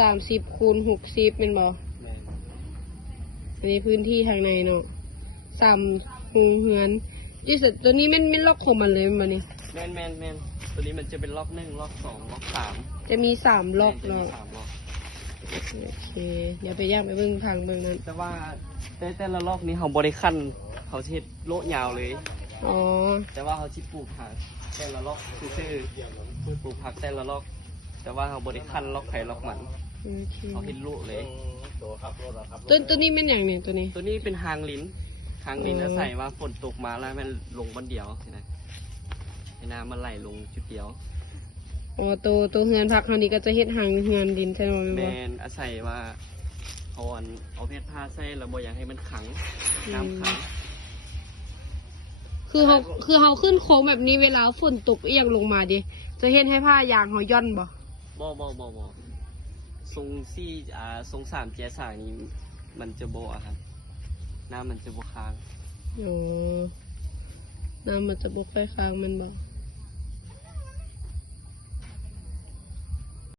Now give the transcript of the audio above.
30x60เป็นบ่แม่นอันนี้พื้นที่ทางในเนาะ3หูเฮือนที่สุดตัวนี้มันล็อกของมันเลยมันบ่นี่แม่นตัวนี้มันจะเป็นล็อก1ล็อก2ล็อก3จะมี3ล็อกเนาะ 3ล็อกโอเคเดี๋ยวไปย่างไปเบิ่งทางเบิ่งนั้นแต่ว่าแต่ละล็อกนี้เขาบ่ได้คั่นเขาเฮ็ดโละยาวเลยอ๋อแต่ว่าเขาสิปลูกผักแต่ละล็อกซื่อๆปลูกผักแต่ละล็อกแต่ว่าเขาบ่ได้คั่นล็อกไผล็อกมันโอเคเขาเฮ็ดโละเลยตัวนี้เป็นอย่างนี้ตัวนี้เป็นหางลิ้นอาศัยว่าฝนตกมาแล้วมันลงวันเดียวนะให้น้ำมันไหลลงจุดเดียวอ๋อตัวเฮือนพักคราวนี้ก็จะเฮ็ดหางเฮือนดินใช่ไหมแมนอาศัยว่าเอาเพชรผ้าใส่แล้วบ่อยากให้มันขังน้ำขังคือเขาขึ้นโค้งแบบนี้เวลาฝนตกเอียงลงมาดิจะเฮ็ดให้ผ้ายางเขาย่อนบ่ทรงทรง3 เจียสายนี้มันจะโบอะครับน้ำมันจะโบค้างอ๋อน้ำมันจะบกไปค้างมันบ่